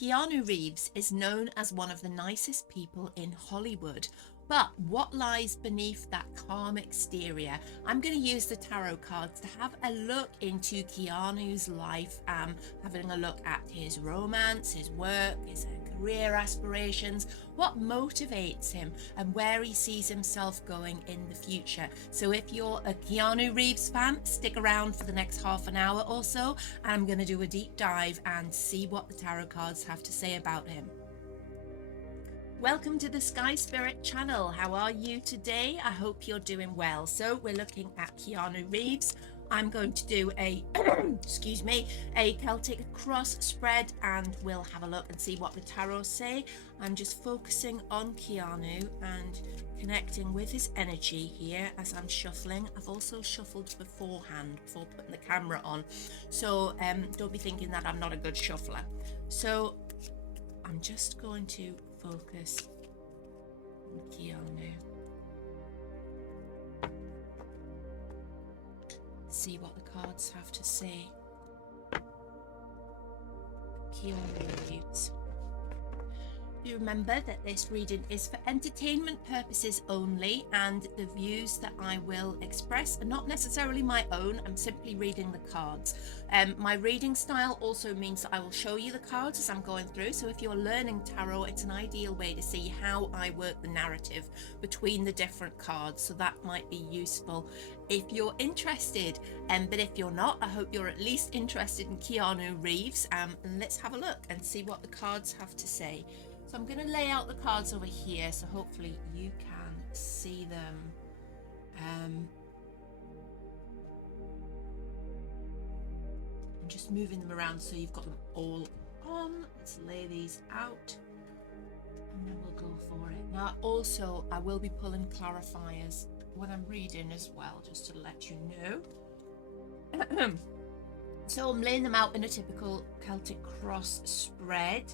Keanu Reeves is known as one of the nicest people in Hollywood. But what lies beneath that calm exterior? I'm going to use the tarot cards to have a look into Keanu's life, having a look at his romance, his work, his career aspirations, what motivates him, and where he sees himself going in the future. So if you're a Keanu Reeves fan, stick around for the next half an hour or so, and I'm going to do a deep dive and see what the tarot cards have to say about him. Welcome to the Sky Spirit channel. How are you today? I hope you're doing well. So we're looking at Keanu Reeves. I'm going to do a excuse me, a Celtic cross spread, and we'll have a look and see what the tarot say. I'm just focusing on Keanu and connecting with his energy here as I'm shuffling. I've also shuffled beforehand before putting the camera on, so don't be thinking that I'm not a good shuffler. So I'm just going to focus on Keanu. See what the cards have to say. Keanu Reeves. Do remember that this reading is for entertainment purposes only, and the views that I will express are not necessarily my own. I'm simply reading the cards. My reading style also means that I will show you the cards as I'm going through. So if you're learning tarot, it's an ideal way to see how I work the narrative between the different cards. So that might be useful if you're interested. But if you're not, I hope you're at least interested in Keanu Reeves. And let's have a look and see what the cards have to say. So I'm going to lay out the cards over here, so hopefully you can see them. I'm just moving them around so you've got them all on. Let's lay these out and then we'll go for it. Now also I will be pulling clarifiers when I'm reading as well, just to let you know. So I'm laying them out in a typical Celtic cross spread.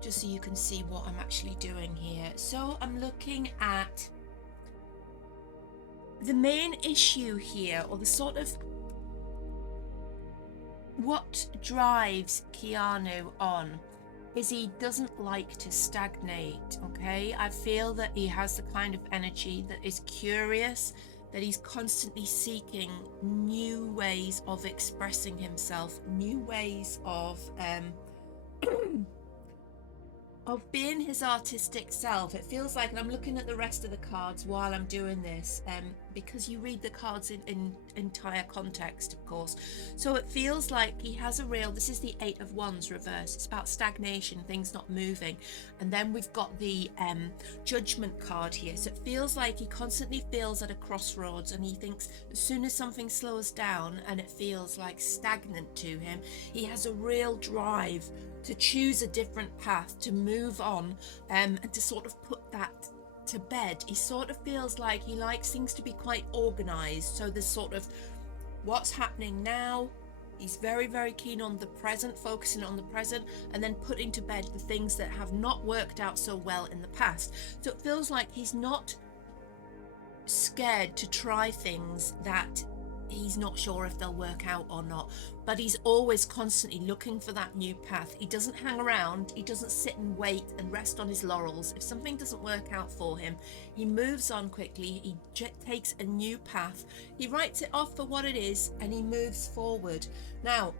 Just so you can see what I'm actually doing here. So I'm looking at the main issue here, or the sort of what drives Keanu on is he doesn't like to stagnate. Okay, I feel that he has the kind of energy that is curious, that he's constantly seeking new ways of expressing himself, new ways of being his artistic self. It feels like, and I'm looking at the rest of the cards while I'm doing this, because you read the cards in entire context, of course. So it feels like he has a real, this is the Eight of Wands reverse. It's about stagnation, things not moving. And then we've got the Judgment card here. So it feels like he constantly feels at a crossroads, and he thinks as soon as something slows down and it feels like stagnant to him, he has a real drive to choose a different path, to move on, and to sort of put that to bed. He sort of feels like he likes things to be quite organized. So there's sort of what's happening now. He's very, very keen on the present, focusing on the present, and then putting to bed the things that have not worked out so well in the past. So it feels like he's not scared to try things that he's not sure if they'll work out or not, but he's always constantly looking for that new path. He doesn't hang around, he doesn't sit and wait and rest on his laurels. If something doesn't work out for him, he moves on quickly, he takes a new path, he writes it off for what it is, and he moves forward. Now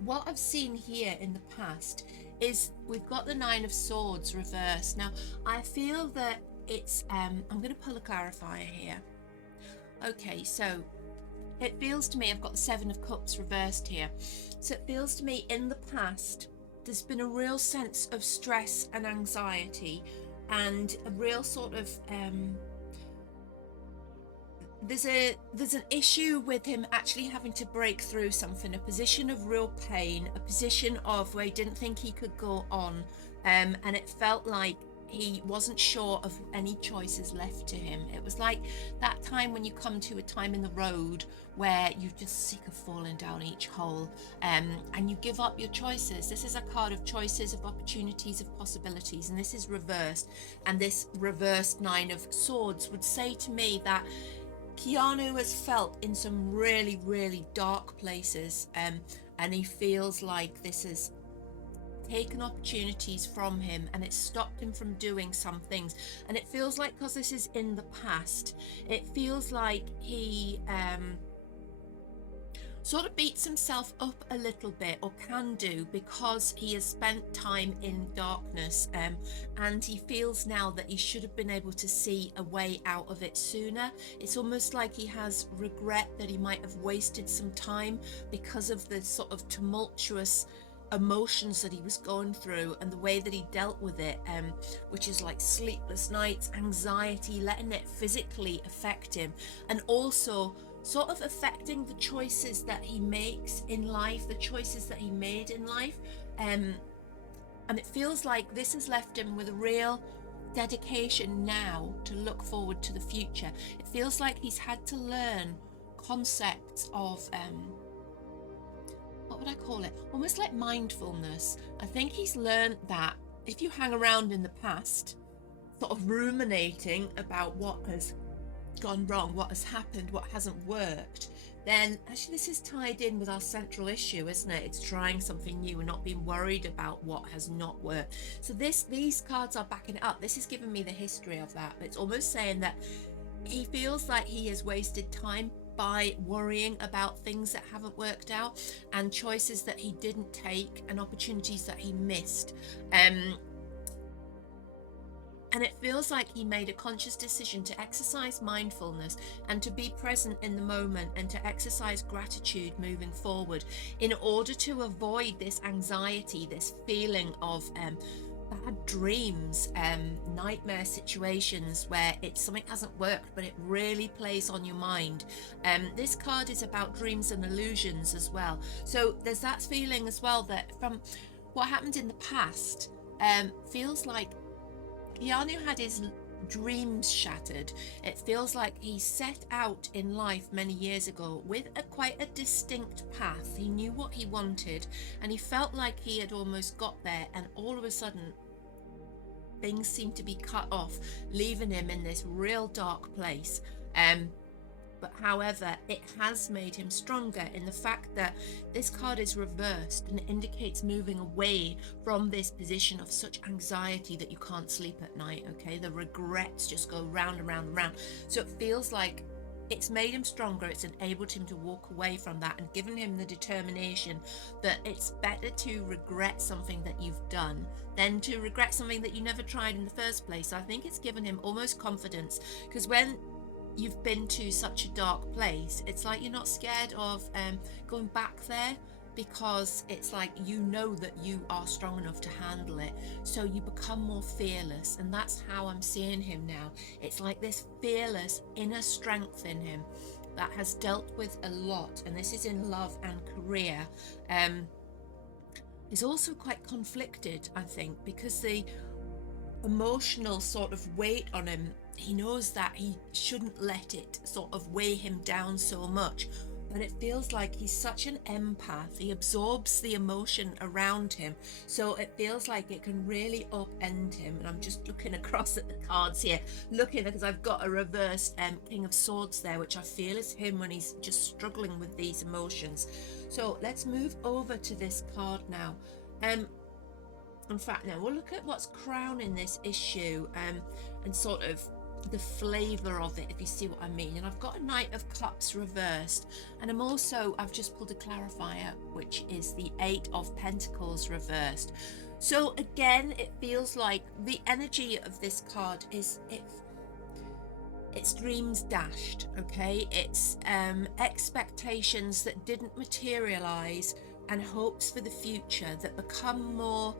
what I've seen here in the past is we've got the Nine of Swords reversed. Now I feel that it's I'm going to pull a clarifier here. Okay, so it feels to me, I've got the Seven of Cups reversed here. So it feels to me in the past, there's been a real sense of stress and anxiety, and a real sort of, there's an issue with him actually having to break through something, a position of real pain, a position of where he didn't think he could go on, and it felt like he wasn't sure of any choices left to him. It was like that time when you come to a time in the road where you're just sick of falling down each hole, and you give up your choices. This is a card of choices, of opportunities, of possibilities, and this is reversed. And this reversed Nine of Swords would say to me that Keanu has felt in some really, really dark places, and he feels like this has taken opportunities from him and it's stopped him from doing some things. And it feels like, because this is in the past, it feels like he sort of beats himself up a little bit, or can do, because he has spent time in darkness, and he feels now that he should have been able to see a way out of it sooner. It's almost like he has regret that he might have wasted some time because of the sort of tumultuous emotions that he was going through and the way that he dealt with it, which is like sleepless nights, anxiety, letting it physically affect him, and also sort of affecting the choices that he makes in life, the choices that he made in life. And it feels like this has left him with a real dedication now to look forward to the future. It feels like he's had to learn concepts of what would I call it? Almost like mindfulness. I think he's learned that if you hang around in the past, sort of ruminating about what has gone wrong, what has happened, what hasn't worked, then actually this is tied in with our central issue, isn't it? It's trying something new and not being worried about what has not worked. So these cards are backing it up. This is giving me the history of that. It's almost saying that he feels like he has wasted time by worrying about things that haven't worked out, and choices that he didn't take, and opportunities that he missed. And it feels like he made a conscious decision to exercise mindfulness and to be present in the moment, and to exercise gratitude moving forward, in order to avoid this anxiety, this feeling of bad dreams, nightmare situations where something hasn't worked but it really plays on your mind. This card is about dreams and illusions as well. So there's that feeling as well that from what happened in the past, feels like Keanu had his dreams shattered. It feels like he set out in life many years ago with quite a distinct path. He knew what he wanted, and he felt like he had almost got there, and all of a sudden things seemed to be cut off, leaving him in this real dark place. But however, it has made him stronger in the fact that this card is reversed, and it indicates moving away from this position of such anxiety that you can't sleep at night. Okay, the regrets just go round and round and round. So it feels like it's made him stronger. It's enabled him to walk away from that, and given him the determination that it's better to regret something that you've done than to regret something that you never tried in the first place. So I think it's given him almost confidence, because when you've been to such a dark place, it's like you're not scared of going back there, because it's like you know that you are strong enough to handle it. So you become more fearless, and that's how I'm seeing him now. It's like this fearless inner strength in him that has dealt with a lot, and this is in love and career. Is also quite conflicted, I think, because the emotional sort of weight on him, he knows that he shouldn't let it sort of weigh him down so much, but it feels like he's such an empath. He absorbs the emotion around him, so it feels like it can really upend him. And I'm just looking across at the cards here, looking, because I've got a reversed King of Swords there, which I feel is him when he's just struggling with these emotions. So let's move over to this card now. In fact, now we'll look at what's crowning this issue, and sort of the flavor of it, if you see what I mean. And I've got a Knight of Cups reversed, and I've just pulled a clarifier, which is the 8 of Pentacles reversed. So again, it feels like the energy of this card is it's dreams dashed. Okay, it's expectations that didn't materialize, and hopes for the future that become more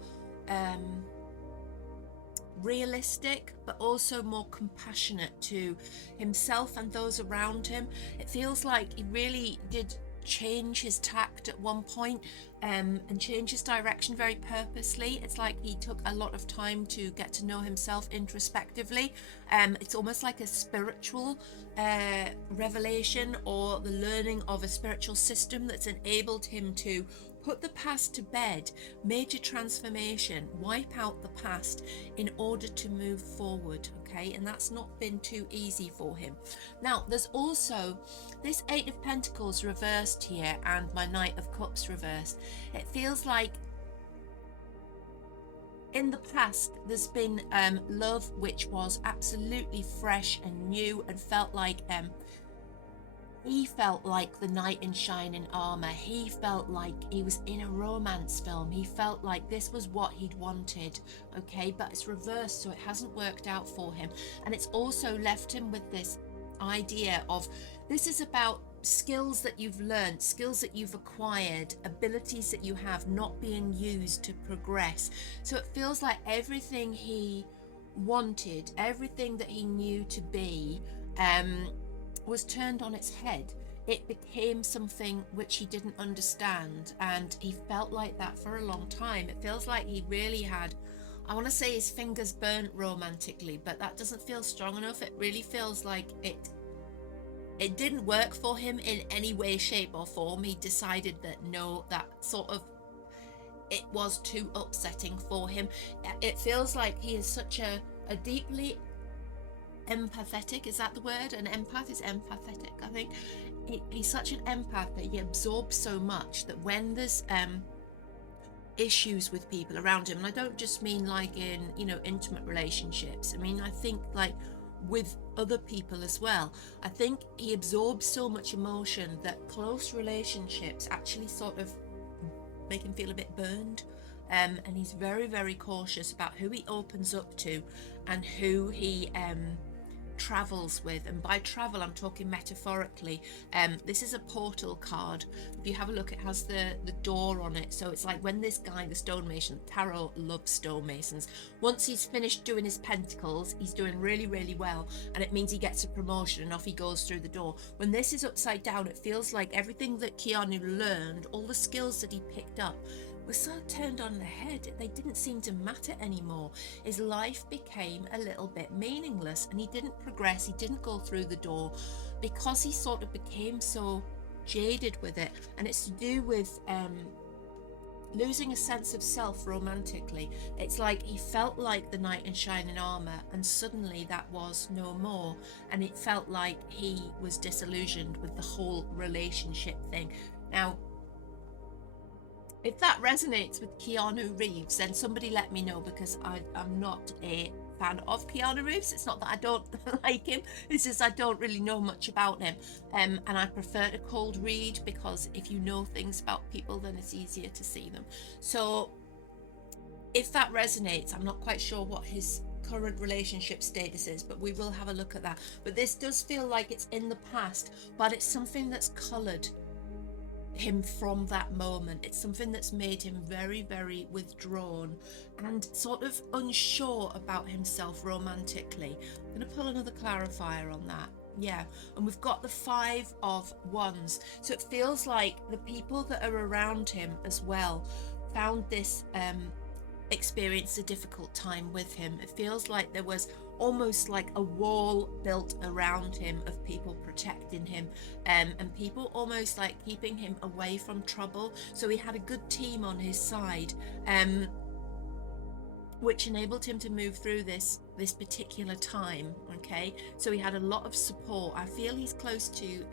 realistic, but also more compassionate to himself and those around him. It feels like he really did change his tact at one point, and change his direction very purposely. It's like he took a lot of time to get to know himself introspectively. It's almost like a spiritual revelation, or the learning of a spiritual system that's enabled him to put the past to bed, major transformation, wipe out the past in order to move forward, okay? And that's not been too easy for him. Now, there's also this Eight of Pentacles reversed here and my Knight of Cups reversed. It feels like in the past there's been love which was absolutely fresh and new and felt like he felt like the knight in shining armor. He felt like he was in a romance film. He felt like this was what he'd wanted, okay? But it's reversed, so it hasn't worked out for him. And it's also left him with this idea of, this is about skills that you've learned, skills that you've acquired, abilities that you have not being used to progress. So it feels like everything he wanted, everything that he knew to be, was turned on its head. It became something which he didn't understand, and he felt like that for a long time. It feels like he really had, I want to say, his fingers burnt romantically, but that doesn't feel strong enough. It really feels like it didn't work for him in any way, shape or form. He decided that no, that sort of, it was too upsetting for him. It feels like he is such a deeply empathetic, is that the word? An empath is empathetic, I think. He's such an empath that he absorbs so much that when there's issues with people around him, and I don't just mean like in, you know, intimate relationships, I mean, I think like with other people as well, I think he absorbs so much emotion that close relationships actually sort of make him feel a bit burned. And he's very, very cautious about who he opens up to and who he travels with. And by travel, I'm talking metaphorically. This is a portal card. If you have a look, it has the door on it. So it's like when this guy, the stonemason, tarot loves stonemasons, once he's finished doing his pentacles, he's doing really, really well, and it means he gets a promotion and off he goes through the door. When this is upside down, it feels like everything that Keanu learned, all the skills that he picked up, was so turned on the head. They didn't seem to matter anymore. His life became a little bit meaningless, and he didn't progress, he didn't go through the door, because he sort of became so jaded with it. And it's to do with losing a sense of self romantically. It's like he felt like the knight in shining armor, and suddenly that was no more, and it felt like he was disillusioned with the whole relationship thing. Now, if that resonates with Keanu Reeves, then somebody let me know, because I'm not a fan of Keanu Reeves. It's not that I don't like him, it's just I don't really know much about him, and I prefer to cold read, because if you know things about people, then it's easier to see them. So if that resonates, I'm not quite sure what his current relationship status is, but we will have a look at that. But this does feel like it's in the past, but it's something that's coloured him from that moment. It's something that's made him very, very withdrawn and sort of unsure about himself romantically. I'm going to pull another clarifier on that. Yeah, and we've got the 5 of Wands. So it feels like the people that are around him as well found this experienced a difficult time with him. It feels like there was almost like a wall built around him of people protecting him, and people almost like keeping him away from trouble. So he had a good team on his side, which enabled him to move through this particular time. Okay, so he had a lot of support. I feel he's close to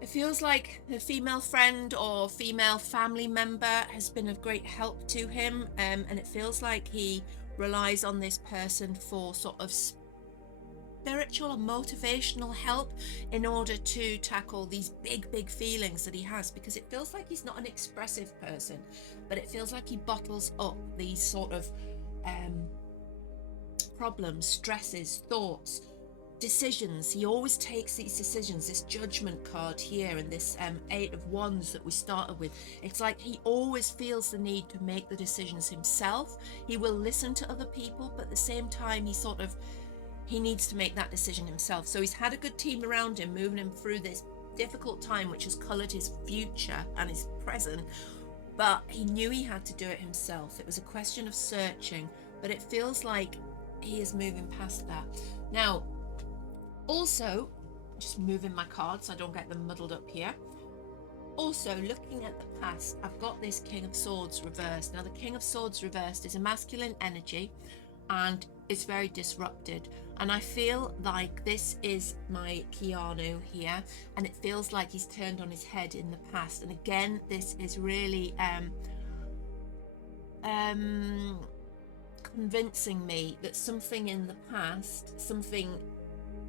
it feels like a female friend or female family member has been of great help to him, and it feels like he relies on this person for sort of spiritual and motivational help in order to tackle these big feelings that he has, because it feels like he's not an expressive person, but it feels like he bottles up these sort of problems, stresses, thoughts, decisions. He always takes these decisions. This judgment card here and this 8 of Wands that we started with, it's like he always feels the need to make the decisions himself. He will listen to other people, but at the same time he needs to make that decision himself. So he's had a good team around him, moving him through this difficult time, which has coloured his future and his present, but he knew he had to do it himself. It was a question of searching, but it feels like he is moving past that. Now, also, just moving my cards so I don't get them muddled up here. Also, looking at the past, I've got this King of Swords reversed. Now, the King of Swords reversed is a masculine energy and it's very disrupted. And I feel like this is my Keanu here, and it feels like he's turned on his head in the past. And again, this is really convincing me that something in the past, something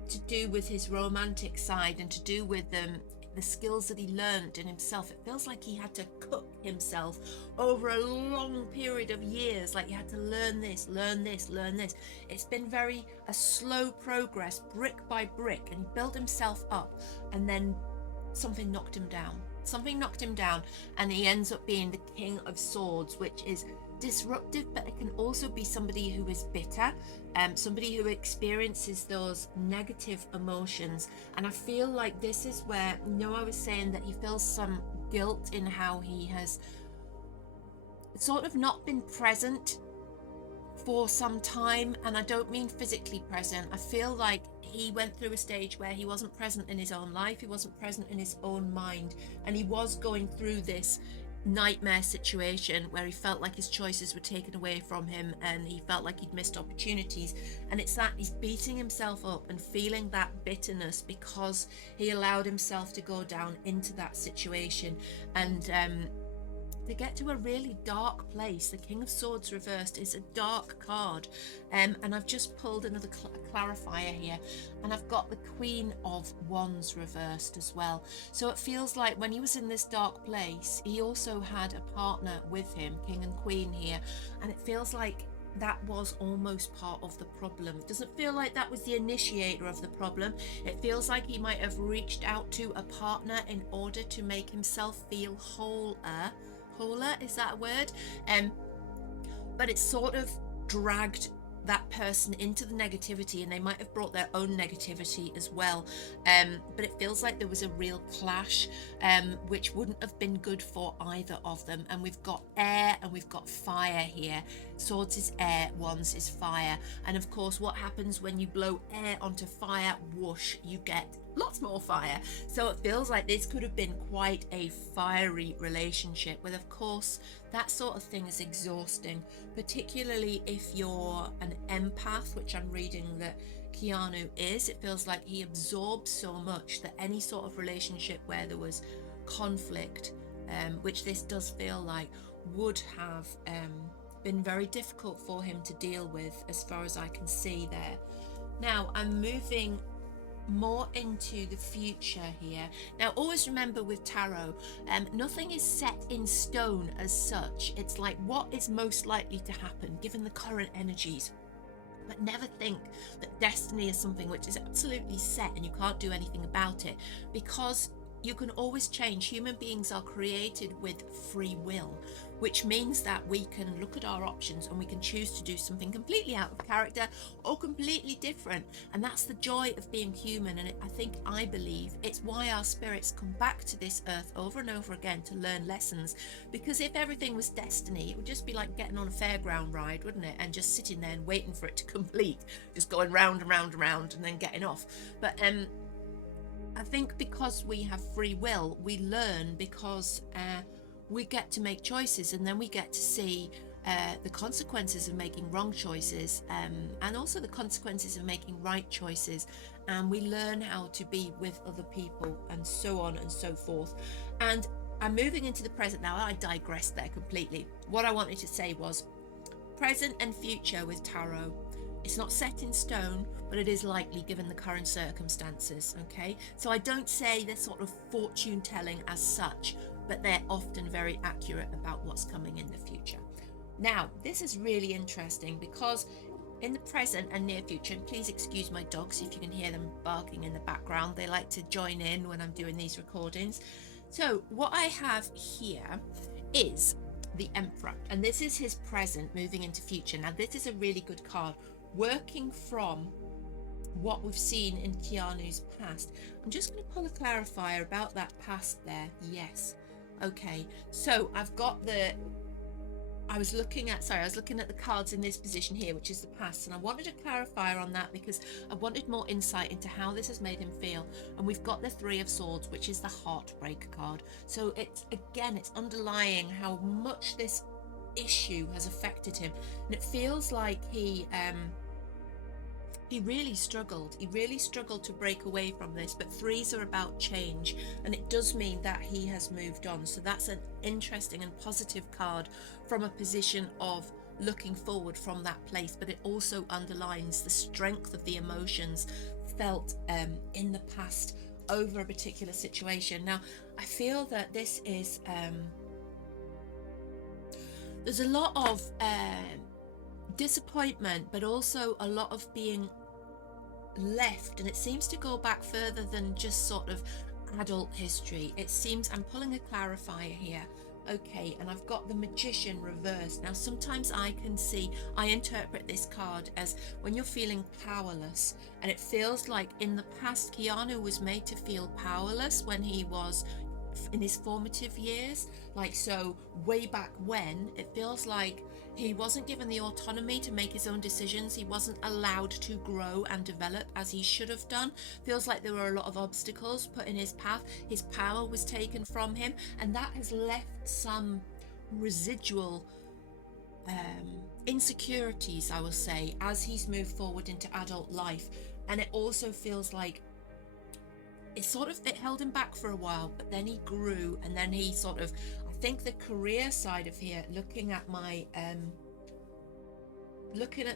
to do with his romantic side and to do with the skills that he learned in himself. It feels like he had to cook himself over a long period of years, like he had to learn this, learn this, learn this. It's been very a slow progress, brick by brick, and he built himself up, and then something knocked him down. Something knocked him down, and he ends up being the King of Swords, which is disruptive, but it can also be somebody who is bitter, somebody who experiences those negative emotions. And I feel like this is where, I was saying that he feels some guilt in how he has sort of not been present for some time. And I don't mean physically present. I feel like he went through a stage where he wasn't present in his own life, he wasn't present in his own mind, and he was going through this nightmare situation where he felt like his choices were taken away from him and he felt like he'd missed opportunities. And it's that he's beating himself up and feeling that bitterness because he allowed himself to go down into that situation and to get to a really dark place. The King of Swords reversed is a dark card, and I've just pulled another clarifier here, and I've got the Queen of Wands reversed as well. So it feels like when he was in this dark place, he also had a partner with him, King and Queen here, and it feels like that was almost part of the problem. It doesn't feel like that was the initiator of the problem. It feels like he might have reached out to a partner in order to make himself feel wholer, is that a word? But it's sort of dragged that person into the negativity, and they might have brought their own negativity as well. But it feels like there was a real clash, which wouldn't have been good for either of them. And we've got air and we've got fire here. Swords is air, wands is fire. And of course, what happens when you blow air onto fire? Whoosh, you get lots more fire. So it feels like this could have been quite a fiery relationship, with of course that sort of thing is exhausting, particularly if you're an empath, which I'm reading that Keanu is. It feels like he absorbs so much that any sort of relationship where there was conflict, which this does feel like, would have been very difficult for him to deal with, as far as I can see there. Now I'm moving more into the future here. Now always remember with tarot, nothing is set in stone as such. It's like what is most likely to happen given the current energies. But never think that destiny is something which is absolutely set and you can't do anything about it, because you can always change. Human beings are created with free will, which means that we can look at our options and we can choose to do something completely out of character or completely different. And that's the joy of being human. And I believe it's why our spirits come back to this earth over and over again to learn lessons. Because if everything was destiny, it would just be like getting on a fairground ride, wouldn't it? And just sitting there and waiting for it to complete, just going round and round and round and then getting off. But I think because we have free will, we learn because we get to make choices, and then we get to see the consequences of making wrong choices, and also the consequences of making right choices. And we learn how to be with other people, and so on and so forth. And I'm moving into the present now. I digressed there completely. What I wanted to say was present and future with tarot. It's not set in stone, but it is likely given the current circumstances, okay? So I don't say they're sort of fortune telling as such, but they're often very accurate about what's coming in the future. Now, this is really interesting because in the present and near future, and please excuse my dogs if you can hear them barking in the background. They like to join in when I'm doing these recordings. So what I have here is the Emperor, and this is his present moving into future. Now, this is a really good card, working from what we've seen in Keanu's past. I'm just going to pull a clarifier about that past there. Yes. Okay. So I've got the I was looking at, sorry, I was looking at the cards in this position here, which is the past, and I wanted a clarifier on that because I wanted more insight into how this has made him feel. And we've got the Three of Swords, which is the heartbreak card. So it's, again, it's underlying how much this issue has affected him. And it feels like he really struggled. He really struggled to break away from this, but threes are about change, and it does mean that he has moved on. So that's an interesting and positive card from a position of looking forward from that place, but it also underlines the strength of the emotions felt in the past over a particular situation. Now, I feel that this is, there's a lot of disappointment, but also a lot of being left, and it seems to go back further than just sort of adult history. It seems, I'm pulling a clarifier here, okay, and I've got the Magician reversed. Now sometimes I interpret this card as when you're feeling powerless, and it feels like in the past Keanu was made to feel powerless when he was in his formative years. Like, so way back when, it feels like he wasn't given the autonomy to make his own decisions. He wasn't allowed to grow and develop as he should have done. Feels like there were a lot of obstacles put in his path. His power was taken from him, and that has left some residual insecurities, I will say, as he's moved forward into adult life. And it also feels like it held him back for a while, but then he grew, and then he sort of, I think the career side of here, looking at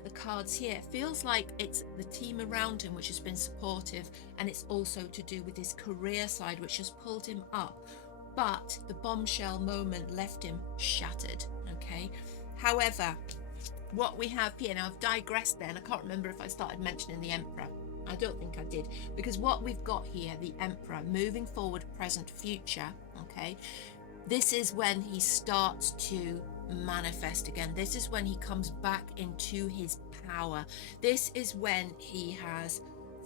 the cards here, it feels like it's the team around him which has been supportive, and it's also to do with his career side which has pulled him up, but the bombshell moment left him shattered. Okay, however, what we have here, now I've digressed then, I can't remember if I started mentioning the Emperor. I don't think I did, because what we've got here, the Emperor, moving forward, present, future, okay, this is when he starts to manifest again. This is when he comes back into his power. This is when he has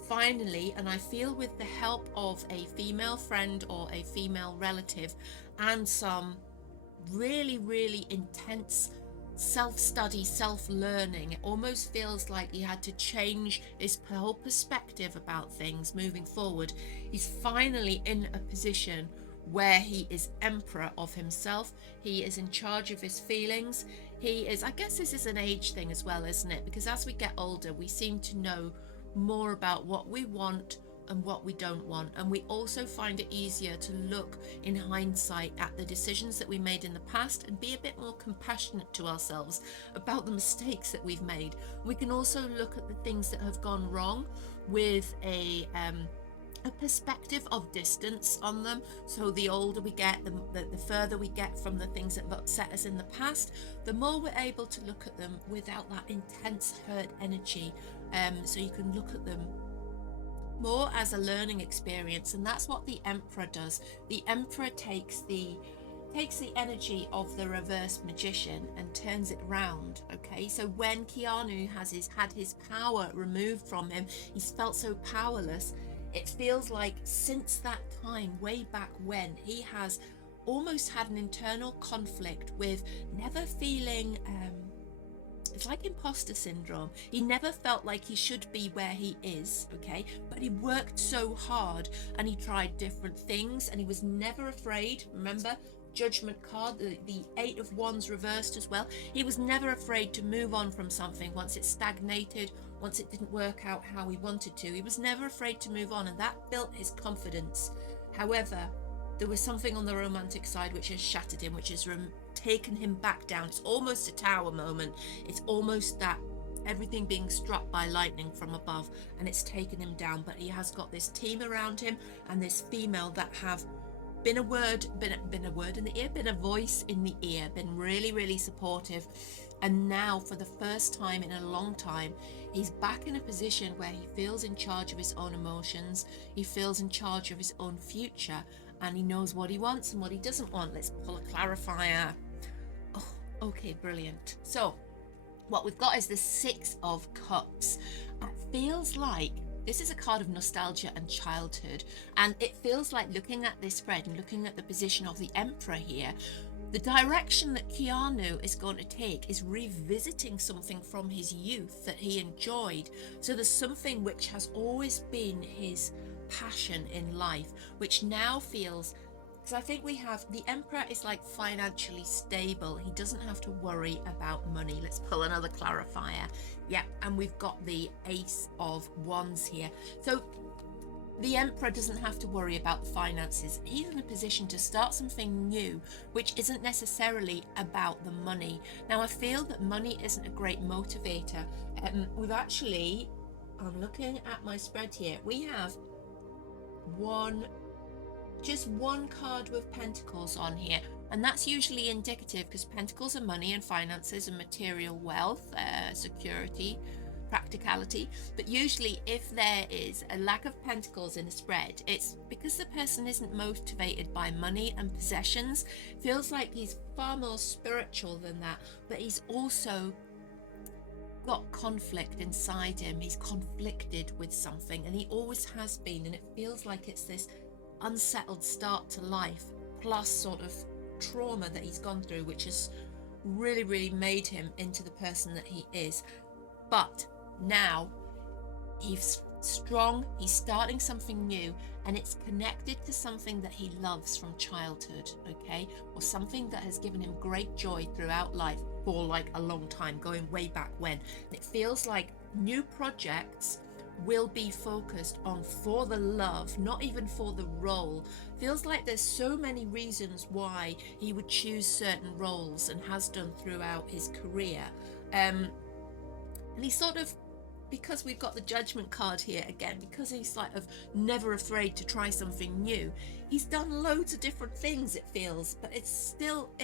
finally, and I feel with the help of a female friend or a female relative and some really, really intense self-study, self-learning, it almost feels like he had to change his whole perspective about things moving forward. He's finally in a position where he is emperor of himself. He is in charge of his feelings. He is, I guess this is an age thing as well, isn't it? Because as we get older, we seem to know more about what we want and what we don't want, and we also find it easier to look in hindsight at the decisions that we made in the past and be a bit more compassionate to ourselves about the mistakes that we've made. We can also look at the things that have gone wrong with a perspective of distance on them. So the older we get, the further we get from the things that have upset us in the past, the more we're able to look at them without that intense hurt energy. So you can look at them more as a learning experience, and that's what the Emperor does. The Emperor takes the energy of the reverse Magician and turns it round. Okay, so when Keanu had his power removed from him, he's felt so powerless. It feels like since that time, way back when, he has almost had an internal conflict with never feeling it's like imposter syndrome. He never felt like he should be where he is, okay? But he worked so hard and he tried different things, and he was never afraid. Remember, Judgment card, the Eight of Wands reversed as well. He was never afraid to move on from something once it stagnated, once it didn't work out how he wanted to. He was never afraid to move on, and that built his confidence. However, there was something on the romantic side which has shattered him, which has taken him back down. It's almost a tower moment. It's almost that everything being struck by lightning from above, and it's taken him down. But he has got this team around him and this female that have been a word in the ear, been a voice in the ear, been really, really supportive. And now, for the first time in a long time, he's back in a position where he feels in charge of his own emotions. He feels in charge of his own future, and he knows what he wants and what he doesn't want. Let's pull a clarifier. Oh, okay, brilliant. So what we've got is the Six of Cups. It feels like this is a card of nostalgia and childhood, and it feels like, looking at this spread and looking at the position of the Emperor here, The direction that Keanu is going to take is revisiting something from his youth that he enjoyed. So there's something which has always been his passion in life, which now feels, because I think we have the Emperor is like financially stable. He doesn't have to worry about money. Let's pull another clarifier. Yeah, and we've got the Ace of Wands here. So the Emperor doesn't have to worry about the finances. He's in a position to start something new, which isn't necessarily about the money. Now, I feel that money isn't a great motivator. We've actually, I'm looking at my spread here, we have just one card with Pentacles on here. And that's usually indicative because Pentacles are money and finances and material wealth, security, practicality. But usually if there is a lack of Pentacles in a spread, it's because the person isn't motivated by money and possessions. Feels like he's far more spiritual than that, but he's also got conflict inside him. He's conflicted with something, and he always has been, and it feels like it's this unsettled start to life plus sort of trauma that he's gone through, which has really made him into the person that he is. But now he's strong, he's starting something new, and it's connected to something that he loves from childhood, okay, or something that has given him great joy throughout life for like a long time, going way back when. And it feels like new projects will be focused on for the love, not even for the role. Feels like there's so many reasons why he would choose certain roles, and has done throughout his career. And he's sort of, because we've got the Judgment card here again, because he's like of never afraid to try something new, he's done loads of different things, it feels, but he's struggled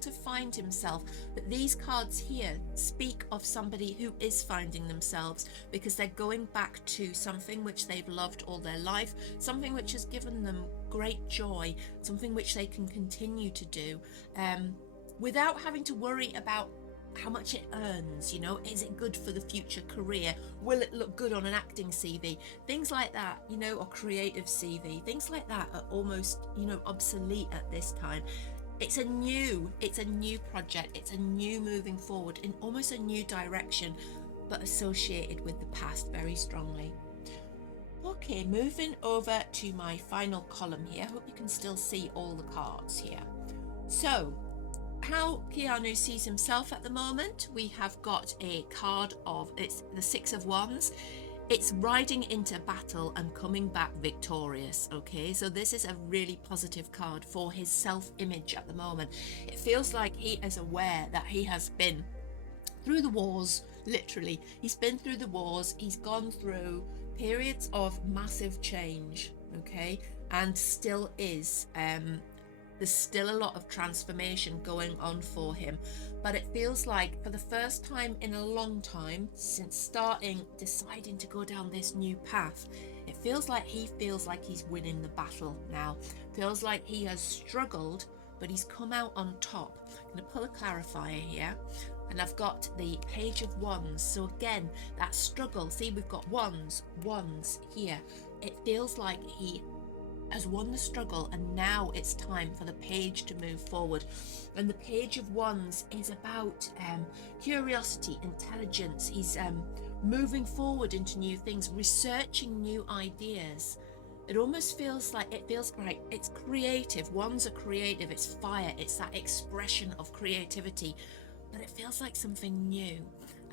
to find himself. But these cards here speak of somebody who is finding themselves, because they're going back to something which they've loved all their life, something which has given them great joy, something which they can continue to do without having to worry about how much it earns, you know, is it good for the future career, will it look good on an acting CV, things like that, you know, or creative CV, things like that are almost, you know, obsolete at this time. It's a new project, it's a new moving forward in almost a new direction, but associated with the past very strongly. Okay, moving over to my final column here. I hope you can still see all the cards here. So how Keanu sees himself at the moment, we have got a card of, it's the Six of Wands. It's riding into battle and coming back victorious, okay? So this is a really positive card for his self-image at the moment. It feels like he is aware that he has been through the wars, literally. He's been through the wars, he's gone through periods of massive change, okay? And still is. There's still a lot of transformation going on for him, but it feels like for the first time in a long time, since deciding to go down this new path, it feels like he's winning the battle now. Feels like he has struggled, but he's come out on top. I'm going to pull a clarifier here, and I've got the Page of Wands. So again, that struggle, see, we've got wands here. It feels like he has won the struggle, and now it's time for the page to move forward. And the Page of Wands is about curiosity, intelligence. He's moving forward into new things, researching new ideas. It almost feels like, right, it's creative. Wands are creative, it's fire, it's that expression of creativity, but it feels like something new.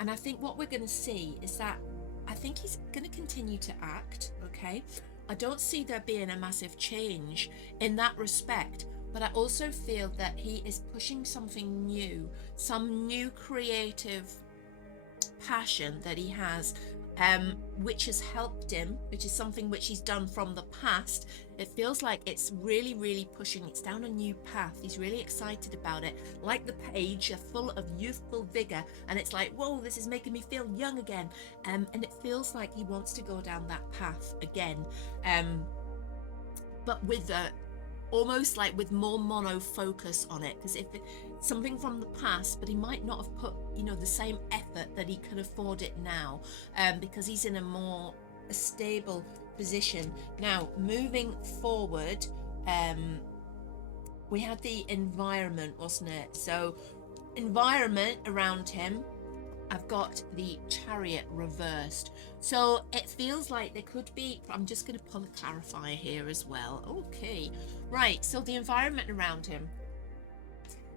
And I think what we're going to see is that I think he's going to continue to act, okay? I don't see there being a massive change in that respect, but I also feel that he is pushing something new, some new creative passion that he has, which has helped him, which is something which he's done from the past. It feels like it's really pushing, it's down a new path. He's really excited about it, like the Page, full of youthful vigor, and it's like, whoa, this is making me feel young again, and it feels like he wants to go down that path again, but with almost like with more mono focus on it, because if it's something from the past, but he might not have put, you know, the same effort that he can afford it now, because he's in a more stable position now. Moving forward, we had the environment, wasn't it? So environment around him, I've got the Chariot reversed. So it feels like there could be, I'm just going to pull a clarifier here as well. Okay, right. So the environment around him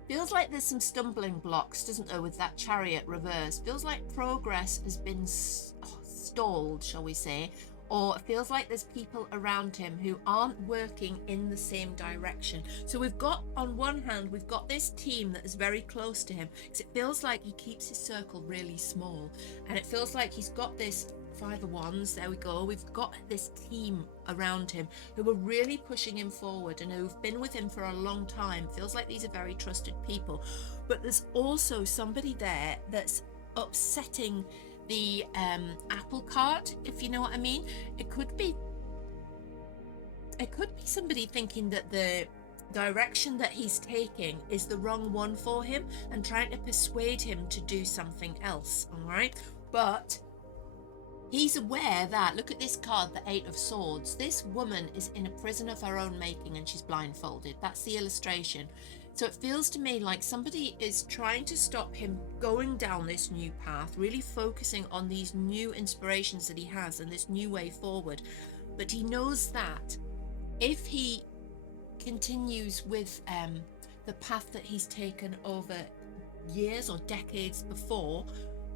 feels like there's some stumbling blocks, doesn't there, with that Chariot reverse? Feels like progress has been stalled, shall we say, or it feels like there's people around him who aren't working in the same direction. So we've got, on one hand, we've got this team that is very close to him, because it feels like he keeps his circle really small, and it feels like he's got this Five of Wands, there we go. We've got this team around him who are really pushing him forward and who've been with him for a long time. Feels like these are very trusted people. But there's also somebody there that's upsetting the apple cart, if you know what I mean. It could be somebody thinking that the direction that he's taking is the wrong one for him and trying to persuade him to do something else, all right? But he's aware that, look at this card, the Eight of Swords. This woman is in a prison of her own making and she's blindfolded. That's the illustration. So it feels to me like somebody is trying to stop him going down this new path, really focusing on these new inspirations that he has and this new way forward. But he knows that if he continues with the path that he's taken over years or decades before,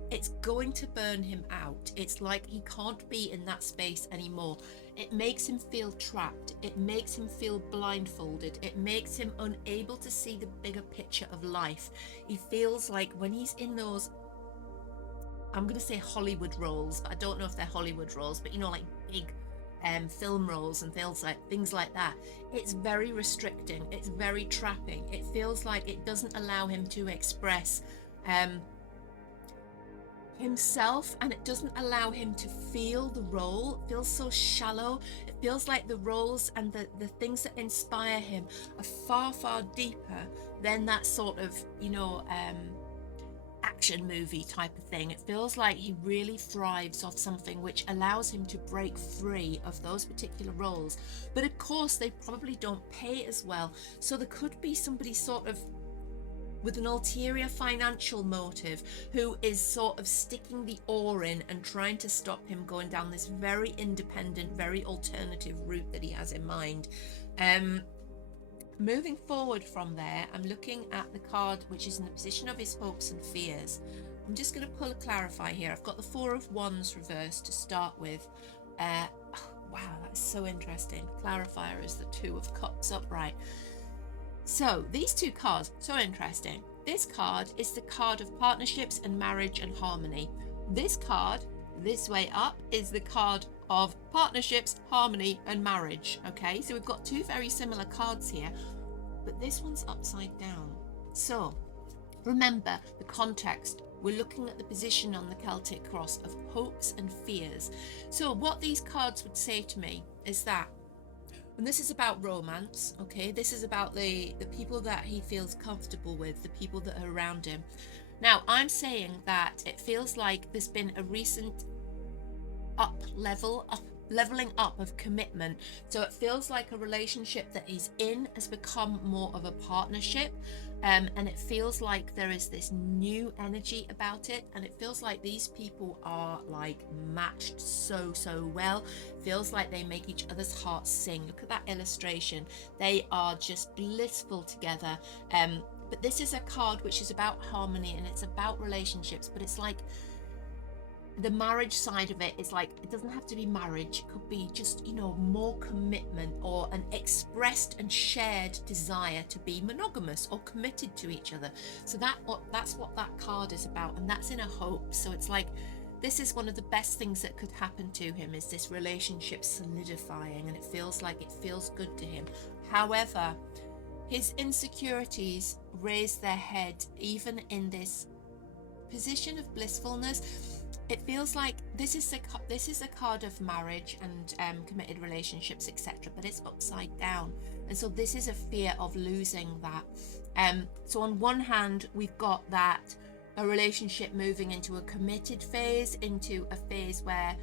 it's going to burn him out. It's like he can't be in that space anymore. It makes him feel trapped. It makes him feel blindfolded. It makes him unable to see the bigger picture of life. He feels like when he's in those, I'm going to say Hollywood roles, but I don't know if they're Hollywood roles, but you know, like big film roles and things like that, it's very restricting. It's very trapping. It feels like it doesn't allow him to express himself, and it doesn't allow him to feel the role. It feels so shallow. It feels like the roles and the things that inspire him are far, far deeper than that sort of, you know, action movie type of thing. It feels like he really thrives off something which allows him to break free of those particular roles. But of course, they probably don't pay as well. So there could be somebody sort of with an ulterior financial motive who is sort of sticking the oar in and trying to stop him going down this very independent, very alternative route that he has in mind. Moving forward from there, I'm looking at the card which is in the position of his hopes and fears. I'm just going to pull a clarify here. I've got the Four of Wands reversed to start with. Wow, that's so interesting. Clarifier is the Two of Cups upright. So these two cards, so interesting. This card is the card of partnerships and marriage and harmony. This card, this way up, is the card of partnerships, harmony and marriage. Okay, so we've got two very similar cards here, but this one's upside down. So remember the context. We're looking at the position on the Celtic cross of hopes and fears. So what these cards would say to me is that, and this is about romance, okay? This is about the people that he feels comfortable with, the people that are around him. Now, I'm saying that it feels like there's been a recent leveling up of commitment. So it feels like a relationship that he's in has become more of a partnership. And it feels like there is this new energy about it, and it feels like these people are like matched so well. Feels like they make each other's hearts sing. Look at that illustration. They are just blissful together. But this is a card which is about harmony and it's about relationships, but it's like the marriage side of it is like, it doesn't have to be marriage. It could be just, you know, more commitment or an expressed and shared desire to be monogamous or committed to each other. So that's what that card is about, and that's in a hope. So it's like, this is one of the best things that could happen to him, is this relationship solidifying, and it feels like it feels good to him. However, his insecurities raise their head even in this position of blissfulness. It feels like this is a card of marriage and committed relationships, etc., but it's upside down, and so this is a fear of losing that. So on one hand, we've got that a relationship moving into a committed phase, into a phase where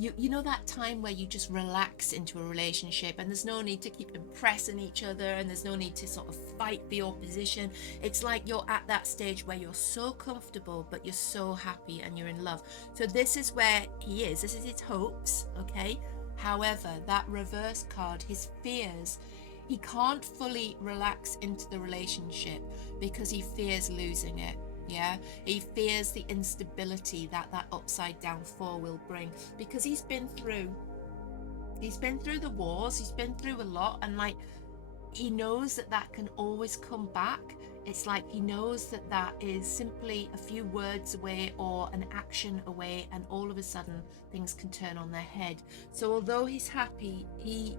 you know that time where you just relax into a relationship and there's no need to keep impressing each other and there's no need to sort of fight for your position. It's like you're at that stage where you're so comfortable but you're so happy and you're in love. So this is where he is. This is his hopes, okay? However, that reverse card, his fears, he can't fully relax into the relationship because he fears losing it. Yeah, he fears the instability that that upside down 4 will bring, because he's been through the wars, he's been through a lot, and like he knows that that can always come back. It's like he knows that that is simply a few words away or an action away, and all of a sudden things can turn on their head. So although he's happy, he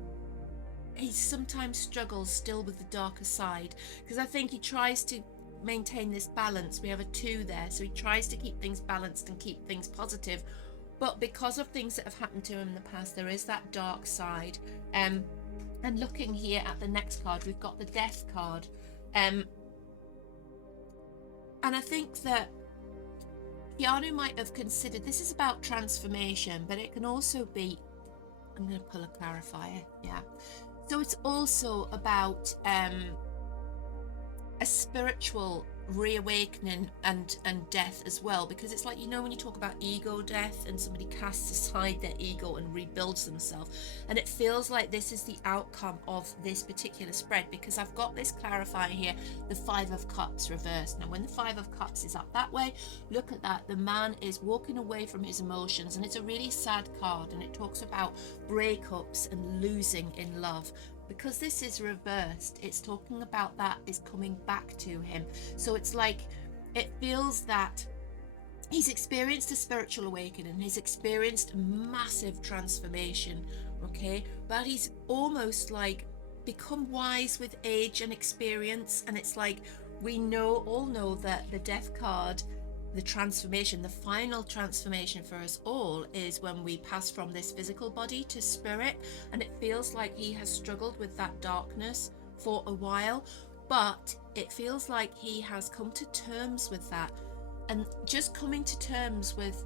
sometimes struggles still with the darker side, because I think he tries to maintain this balance. We have a 2 there, so he tries to keep things balanced and keep things positive, but because of things that have happened to him in the past, there is that dark side. And looking here at the next card, we've got the Death card, and I think that Keanu might have considered this is about transformation, but it can also be, I'm going to pull a clarifier, yeah, so it's also about a spiritual reawakening and death as well, because it's like, you know, when you talk about ego death and somebody casts aside their ego and rebuilds themselves, and it feels like this is the outcome of this particular spread, because I've got this clarifier here, the 5 of Cups reversed. Now when the 5 of Cups is up that way, look at that, the man is walking away from his emotions, and it's a really sad card, and it talks about breakups and losing in love. Because this is reversed, it's talking about that is coming back to him. So it's like, it feels that he's experienced a spiritual awakening, he's experienced massive transformation, okay? But he's almost like become wise with age and experience. And it's like, we all know that the Death card, the transformation, the final transformation for us all, is when we pass from this physical body to spirit. And it feels like he has struggled with that darkness for a while, but it feels like he has come to terms with that. And just coming to terms with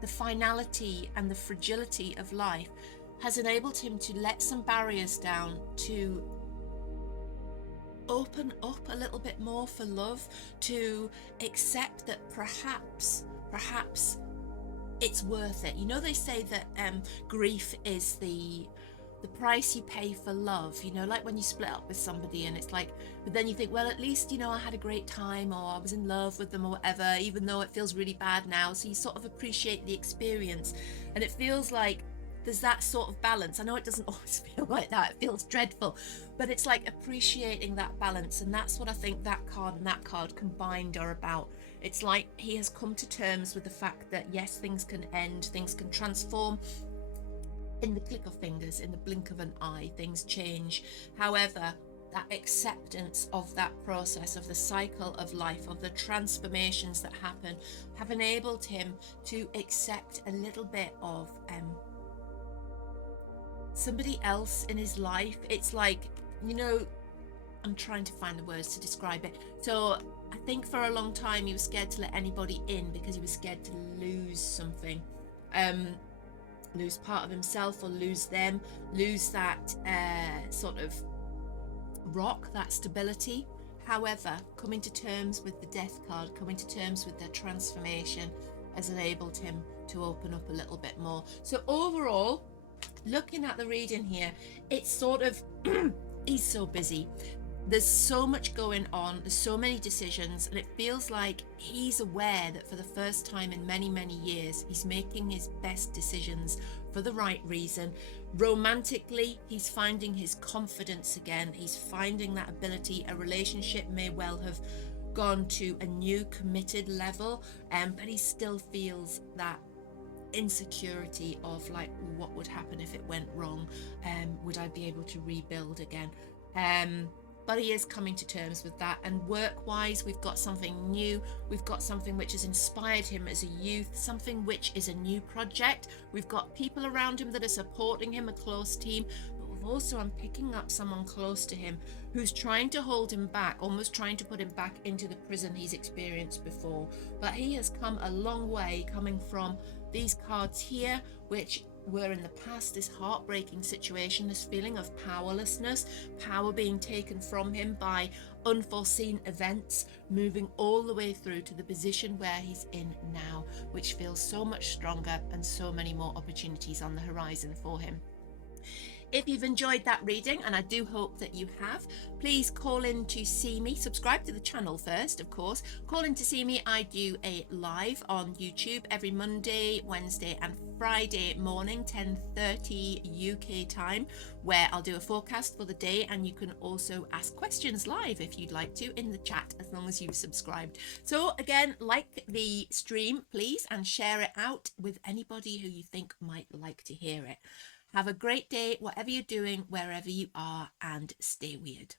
the finality and the fragility of life has enabled him to let some barriers down, to open up a little bit more for love, to accept that perhaps it's worth it. You know, they say that grief is the price you pay for love, you know, like when you split up with somebody and it's like, but then you think, well, at least, you know, I had a great time, or I was in love with them or whatever, even though it feels really bad now. So you sort of appreciate the experience, and it feels like there's that sort of balance. I know it doesn't always feel like that, it feels dreadful, but it's like appreciating that balance. And that's what I think that card and that card combined are about. It's like he has come to terms with the fact that yes, things can end, things can transform in the click of fingers, in the blink of an eye, things change. However, that acceptance of that process, of the cycle of life, of the transformations that happen, have enabled him to accept a little bit of somebody else in his life. It's like, you know, I'm trying to find the words to describe it. So I think for a long time he was scared to let anybody in because he was scared to lose something, lose part of himself, or lose them, lose that sort of rock, that stability. However, coming to terms with the Death card, coming to terms with their transformation, has enabled him to open up a little bit more. So overall, looking at the reading here, it's sort of he's so busy, there's so much going on, there's so many decisions, and it feels like he's aware that for the first time in many years, he's making his best decisions for the right reason. Romantically, he's finding his confidence again, he's finding that ability. A relationship may well have gone to a new committed level, but he still feels that insecurity of like, what would happen if it went wrong? Would I be able to rebuild again? But he is coming to terms with that. And work-wise, we've got something new. We've got something which has inspired him as a youth, something which is a new project. We've got people around him that are supporting him, a close team. But we've also, I'm picking up someone close to him who's trying to hold him back, almost trying to put him back into the prison he's experienced before. But he has come a long way, coming from These cards here, which were in the past this heartbreaking situation, this feeling of powerlessness, power being taken from him by unforeseen events, moving all the way through to the position where he's in now, which feels so much stronger and so many more opportunities on the horizon for him. If you've enjoyed that reading, and I do hope that you have, please call in to see me. Subscribe to the channel first, of course. Call in to see me. I do a live on YouTube every Monday, Wednesday and Friday morning, 10:30 UK time, where I'll do a forecast for the day, and you can also ask questions live if you'd like to in the chat, as long as you've subscribed. So again, like the stream, please, and share it out with anybody who you think might like to hear it. Have a great day, whatever you're doing, wherever you are, and stay weird.